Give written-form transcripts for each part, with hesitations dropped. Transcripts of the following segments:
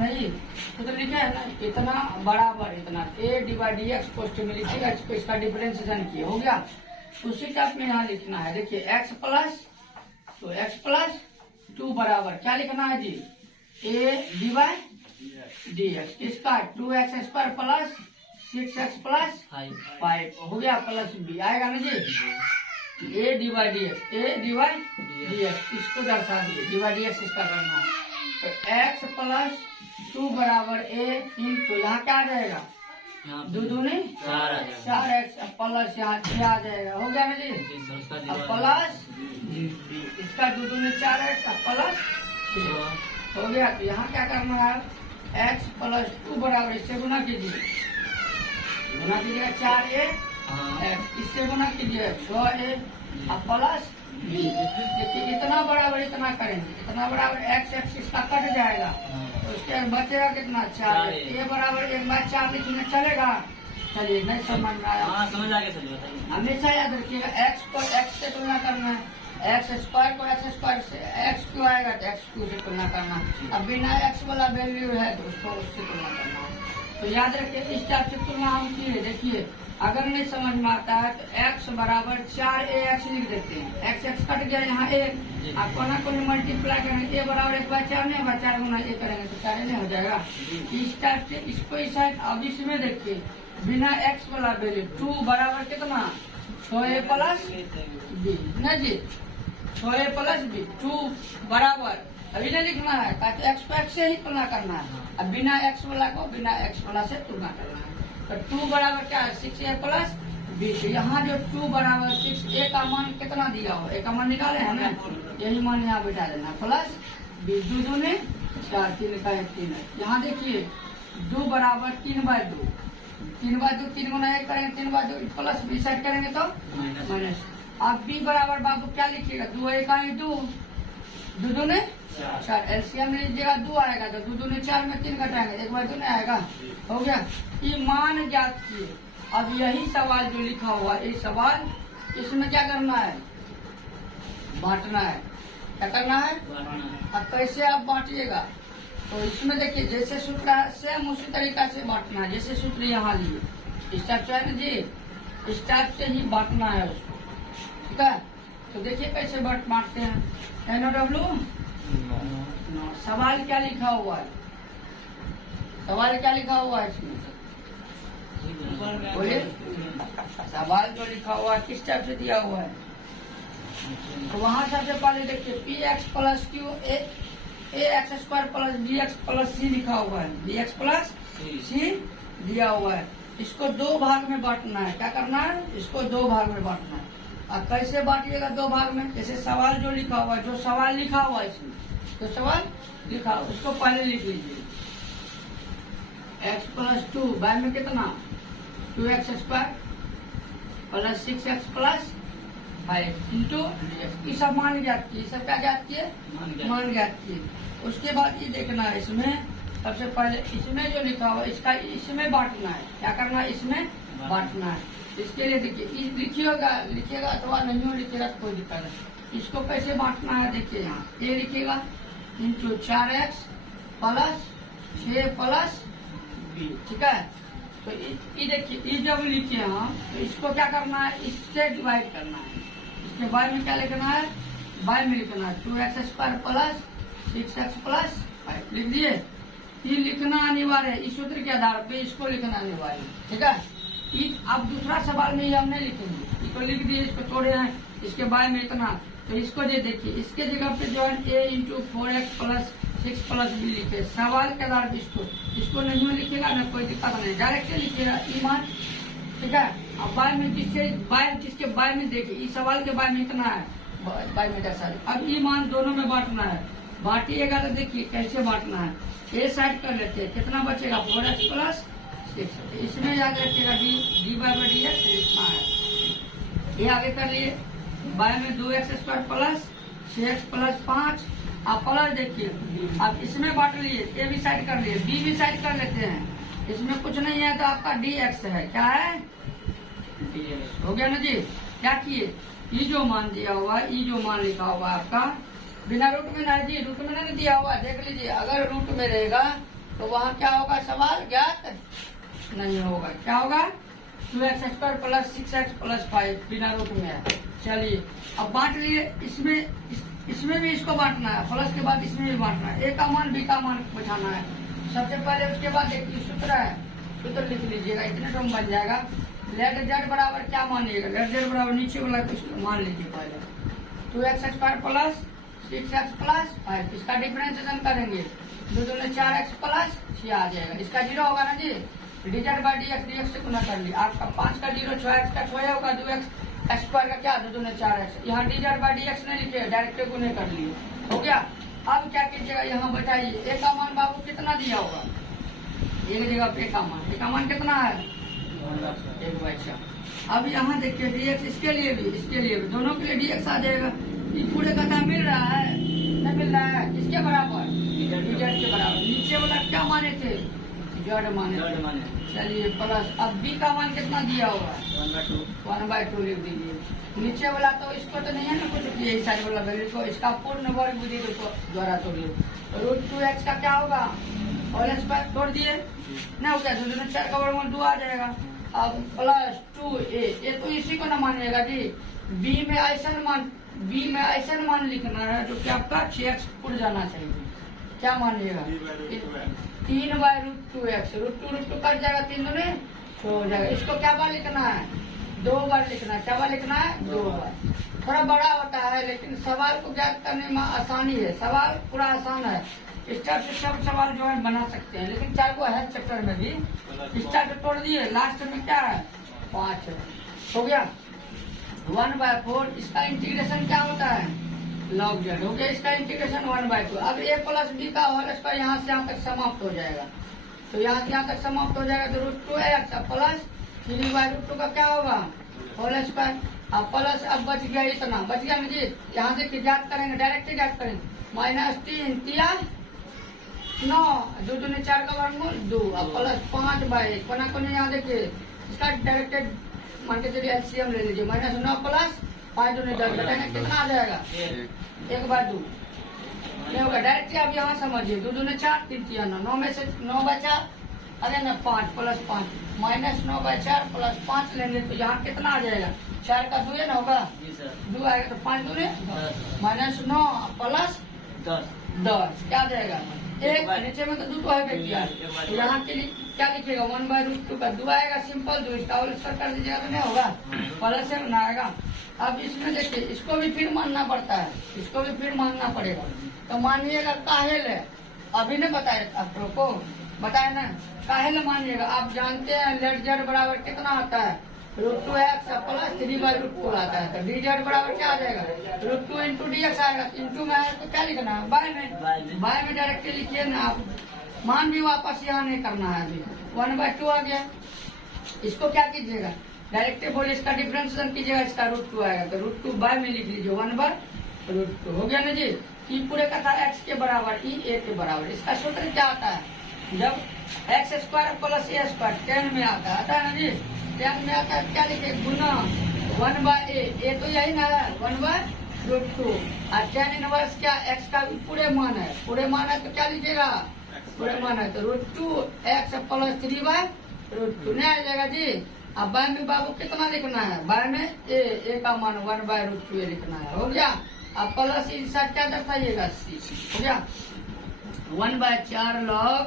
नहीं तो लिखा है ना, इतना बराबर इतना a डिवाइड dx पोस्ट में लिखिएगा, इसका डिफरेंशिएशन किया हो गया। उसी टाइप में यहाँ लिखना है, देखिए x प्लस, तो x प्लस 2 बराबर क्या लिखना है जी, a डिवाइड dx, इसका 2x square plus 6x plus 5 हो गया, प्लस b आएगा ना जी, a डिवाइड dx, इसको दर्शा दिए, डिवाइड dx इसका करना है। तो x प्लस 2 बराबर a इंटू यहाँ क्या आ जाएगा, दो दूनी 4x प्लस यहाँ 6 आ जाएगा, हो गया ना जी, अब प्लस इसका दो दूनी 4x प्लस 6 हो गया। तो यहाँ क्या करना है, x प्लस 2 बराबर इससे गुना कीजिए, गुना कीजिएगा 4a x, इससे गुना कीजिए 6a प्लस देखिए इतना बराबर इतना करेंगे, इतना बराबर x इसका कट जाएगा, तो उसके बचेगा कितना 4, ये बराबर 1/4 लिखने चलेगा, चलिए नहीं समझ में आया, समझ आ गया। हमेशा याद रखिएगा x को x से तुलना करना है, x स्क्वायर को x स्क्वायर से, x क्यों आएगा तो x क्यू से तुलना करना, अब बिना x वाला वैल्यू है तो उसको उससे तुलना करना है। तो याद रखिए इस टाइप से तुलना हम किए, देखिए अगर नहीं समझ में आता है तो x बराबर 4ax लिख देते हैं, x कट गया यहाँ a, आप कोना को मल्टीप्लाई करेंगे, a बराबर 1/4 नहीं, 4 गुना a करेंगे तो 4 नहीं हो जाएगा। इस टाइप से इसको इस साइड, अब इसमें देखिए बिना x वाला वैल्यू 2 बराबर कितना 6a प्लस b, न जी 6a प्लस b, 2 बराबर अभी नहीं लिखना है, ताकि x को x से ही तुलना करना है, अब बिना x वाला को बिना x वाला से तुलना करना है। तो 2 बराबर क्या है 6a प्लस b, यहाँ जो 2 बराबर 6a का मान कितना दिया हो, a का मान निकाले हैं ना, यही मान यहाँ बिठा देना, प्लस b, 2 दूनी 4, 3 का 3 है। यहाँ देखिए 2 बराबर 3/2, 3/2 3 गुना 1 करेंगे 3/2 प्लस b साइड करेंगे तो माइनस। अब b बराबर बाबू क्या लिखिएगा, 2 1 2, 2 दूनी 4, एलसीएम में लीजिएगा 2 आएगा तो 2 दूनी 4 में 3 घटाएंगे 1/2 नहीं आएगा, हो गया। ये मान ज्ञात किए, अब यही सवाल जो लिखा हुआ है, ये सवाल इसमें क्या करना है, बांटना है, क्या करना है, अब कैसे आप बांटिएगा, तो इसमें देखिए जैसे सूत्र है सेम उसी तरीका से बांटना है, जैसे सूत्र यहाँ लिए इस टाइप से है ना जी, इस टाइप से ही बांटना है उसको, ठीक है। तो देखिए कैसे बांटते हैं, NOW सवाल क्या लिखा हुआ है, सवाल क्या लिखा हुआ है इसमें बोलिए, सवाल जो लिखा हुआ है किस टाइप से दिया हुआ है, तो वहाँ सबसे पहले देखिए px plus Q ax square plus bx plus c लिखा हुआ है, bx प्लस c दिया हुआ है, इसको 2 भाग में बांटना है, क्या करना है, इसको 2 भाग में बांटना है। अब कैसे बांटिएगा 2 भाग में, जैसे सवाल जो लिखा हुआ है, जो सवाल लिखा हुआ है इसमें, तो सवाल लिखा उसको पहले लिख लीजिए, x प्लस 2 बाय में कितना 2x square plus 6x plus 5 into ये सब मान ज्ञात किए, सब क्या ज्ञात किए, मान ज्ञात किए। उसके बाद ये देखना है, इसमें सबसे पहले इसमें जो लिखा हुआ है इसका इसमें बांटना है, क्या करना है, इसमें बांटना है। इसके लिए देखिए लिखिएगा अथवा नहीं लिखिएगा कोई दिक्कत नहीं, इसको कैसे बांटना है देखिए, यहाँ ये लिखिएगा into 4x plus 6 plus b, ठीक है। तो ये देखिए ये जब लिखे हम तो इसको क्या करना है, इससे डिवाइड करना है, इसके बाद में क्या लिखना है, बाय में लिखना है 2x square plus 6x plus 5 लिख दिए। ये लिखना अनिवार्य है, इस सूत्र के आधार पे इसको लिखना अनिवार्य है, ठीक है। अब दूसरा सवाल में ये हम नहीं लिखेंगे, इसको लिख दिए, इसको तोड़े हैं, इसके बाद में इतना, तो इसको ये देखिए इसके जगह पे जो है a into 4x plus 6 plus b लिखे, सवाल के आधार पे इसको नहीं लिखेगा ना कोई दिक्कत नहीं, डायरेक्ट लिखिएगा ईमान, ठीक है। अब बाय में जिसके बाय में देखिए, इस सवाल के बाय में इतना है, बाय में जैसा, अब ईमान दोनों में बांटना है, बांटिएगा तो देखिए कैसे बांटना है, ए साइड कर लेते हैं, कितना बचेगा 4x प्लस 6, इसमें याद रखिएगा d/dx लिखना है, ये आगे कर लिए, बाय में 2x square plus 6x plus 5, आप प्लस देखिए, अब इसमें बांट लिए, ए भी साइड कर लिए, बी भी साइड कर लेते हैं, इसमें कुछ नहीं है तो आपका dx है, क्या है dx, हो गया ना जी। क्या किए, ये जो मान दिया हुआ है, ये जो मान लिखा हुआ है आपका बिना रूट में ना जी, रूट में नहीं दिया हुआ, देख लीजिए, अगर रूट में रहेगा तो वहाँ क्या होगा, सवाल ज्ञात नहीं होगा। क्या होगा, 2x² प्लस 6x प्लस 5 बिना रूट में है। चलिए अब बांट लिए, इसमें भी इसको बांटना है, प्लस के बाद इसमें भी बांटना है। ए का मान बी का मान बचाना है सबसे पहले। उसके बाद देखिए सूत्र है, सूत्र लिख लीजिएगा, इतने टर्म बन जाएगा। लेट जेड बराबर क्या मानिएगा, लेट जेड बराबर नीचे वाला कुछ मान लीजिए पहले, 2x² प्लस 6x प्लस 5। इसका डिफरेंशिएशन करेंगे, 2 दूनी 4x प्लस 6 आ जाएगा। इसका 0 होगा ना जी, dz बाई dx से गुना कर लिया। आपका 5 का 0, 6x का 6 होगा, 2x² का क्या, 2 दूनी 4x। यहाँ dz बाई dx नहीं लिखे, डायरेक्ट गुने कर लिए, हो गया। अब क्या कीजिएगा, यहाँ बताइए ए का मान बाबू कितना दिया होगा, एक जगह पे ए का मान कितना है, 1/4। अब यहाँ देखिए dx इसके लिए भी दोनों के लिए dx आ जाएगा। ये पूरे का दाम मिल रहा है, नहीं मिल रहा है, किसके बराबर, dz के बराबर। नीचे वाला क्या माने थे, जड़ माने। चलिए प्लस, अब बी का मान कितना दिया होगा, 1/2 लिख दीजिए। नीचे वाला तो इसको तो नहीं है ना कुछ, यही साइड वाला वैल्यू को, इसका पूर्ण वर्ग बुद्धि द्वारा तोड़िए। √2x का क्या होगा, होल स्क्वायर तोड़ दिए ना, हो गया। 2 दूनी 4 का वर्गमूल 2 आ जाएगा। अब प्लस 2a, ये तो इसी को ना मानिएगा जी। बी में ऐसा मान लिखना है जो कि आपका 6x उड़ जाना चाहिए। क्या मानिएगा, 3/√2x, √2 कट जाएगा, 3 दूनी 6 हो जाएगा। इसको क्या बार लिखना है, 2 बार लिखना है। क्या बार लिखना है, 2 बार। थोड़ा बड़ा होता है लेकिन सवाल को ज्ञात करने में आसानी है, सवाल पूरा आसान है। इस टाइप से सब सवाल जो है बना सकते हैं, लेकिन 4 को है चैप्टर में भी। इस टाइप से तोड़ दिए, लास्ट में क्या है, 5 है, हो गया। 1/4, इसका इंटीग्रेशन क्या होता है, log z, हो गया। इसका इंटीग्रेशन 1/2। अब a प्लस बी का होल स्क्वायर यहाँ से यहाँ तक समाप्त हो जाएगा, तो यहाँ से यहाँ तक समाप्त हो जाएगा। तो √2x प्लस 3/√2 का क्या होगा, होल स्क्वायर। अब प्लस, अब बच गया इतना, बच गया ना जी। यहाँ से ज्ञात करेंगे, डायरेक्ट ज्ञात करेंगे, -3 3 9, 2 दूनी 4 का वर्गमूल 2, अब प्लस 5/1 कोना कोने। यहाँ देखिए इसका डायरेक्टेड मान के चलिए एलसीएम ले लीजिए, -9 प्लस 5 दूनी 10, बताएंगे कितना आ जाएगा, 1/2 नहीं होगा। डायरेक्ट आप यहाँ समझिए, 2 दूनी 4, 3 3 9, 9 में से 9 बचा, अरे ना 5 प्लस 5, -9/4 प्लस 5 लेंगे तो यहाँ कितना आ जाएगा, 4 का 2 ना होगा, 2 आएगा तो 5 दूनी -9 प्लस 10 क्या आ जाएगा, 1। नीचे में तो 2 तो है किया, तो यहाँ के लिए क्या लिखेगा, 1/√2 का 2 आएगा, सिंपल 2, इसका होल स्क्वायर कर दीजिएगा तो नहीं होगा, प्लस से बना आएगा। अब इसमें देखिए इसको भी फिर मानना पड़ता है, इसको भी फिर मानना पड़ेगा। तो मानिएगा काहेल है, अभी ने बताया आप लोग को, बताया ना, काहेल मानिएगा। आप जानते हैं लेट जेड बराबर कितना आता है, √2x प्लस 3/√2 आता है। तो dz बराबर क्या आ जाएगा, √2 इंटू dx आएगा। इंटू में आएगा तो क्या लिखना है, बाय में डायरेक्ट लिखिए ना आप, मान भी वापस यहाँ नहीं करना है। अभी 1/2 आ गया, इसको क्या कीजिएगा, डायरेक्ट बोलिए, इसका डिफरेंशिएशन कीजिएगा, इसका √2 आएगा तो √2 बाय में लिख लीजिए, 1/√2 हो गया ना जी। ई पूरे का था x के बराबर, ई a के बराबर। इसका सूत्र क्या आता है, जब x² प्लस a² 10 में आता है ना जी, 10 में आता है, क्या लिखे, गुना 1/a, ए तो यही ना है, 1/√2 और tan इनवर्स क्या, x का पूरे मान है, पूरे मान है तो क्या लीजिएगा, पूरे मान है तो √2x प्लस 3/√2 नहीं आ जाएगा जी। अब बाय में बाबू कितना लिखना है, बाय में a का मान 1/√2 लिखना है, हो गया। अब प्लस इस साइड क्या दर्शाइएगा, हो गया, 1/4 log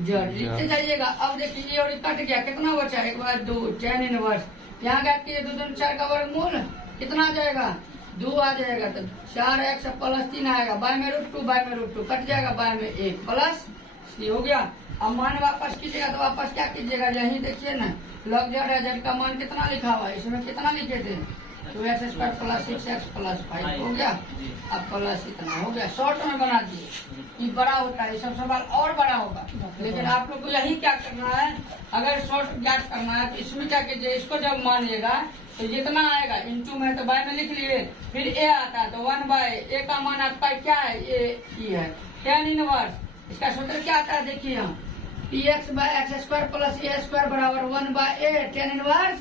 z लिखते जाइएगा। अब देखिए ये और कट गया, कितना बचा, 1/2 tan इनवर्स, यहाँ गया कि 2 दूनी 4 का वर्गमूल कितना आ जाएगा, 2 आ जाएगा। तो 4x प्लस 3 आएगा, बाय में √2 कट जाएगा, बाय में 1 प्लस c हो गया। अब मान वापस कीजिएगा तो वापस क्या कीजिएगा, यही देखिए ना, log z का मान कितना लिखा हुआ है, इसमें कितना लिखे थे, 2x² प्लस 6x प्लस 5 हो गया। अब प्लस इतना हो गया, शॉर्ट में बना दिए, ये बड़ा होता है, ये सब सवाल और बड़ा होगा। लेकिन आप लोग को यही क्या करना है, अगर शॉर्ट ज्ञात करना है तो इसमें क्या कीजिए, इसको जब मानिएगा तो जितना आएगा इंटू में तो बाय में लिख लिए, फिर a आता है तो 1/a का मान आपका क्या है, a है, tan इनवर्स। इसका सूत्र क्या आता है, देखिए हम, px/x² प्लस a² बराबर 1/a tan इनवर्स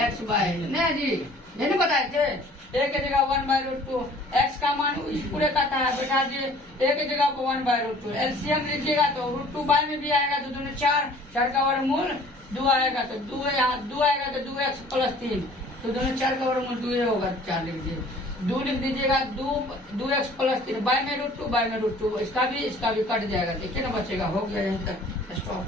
x/a, नहीं जी, ये नहीं बताए थे, ए की जगह 1/√2। एक्स का मान इस पूरे का था बैठा दिए, ए की जगह 1/√2। एलसीएम लीजिएगा तो √2 बाय में भी आएगा तो दोनों 4 का वर्गमूल 2 आएगा, तो 2 यहाँ 2 आएगा तो 2x + 3, तो दोनों 4 का वर्गमूल 2 होगा, 4 लिख दीजिए। 2 लिख दीजिएगा, 2x + 3 बाय में √2 इसका भी कट जाएगा। देखिए ना बचेगा, हो गया यहीं तक स्टॉप।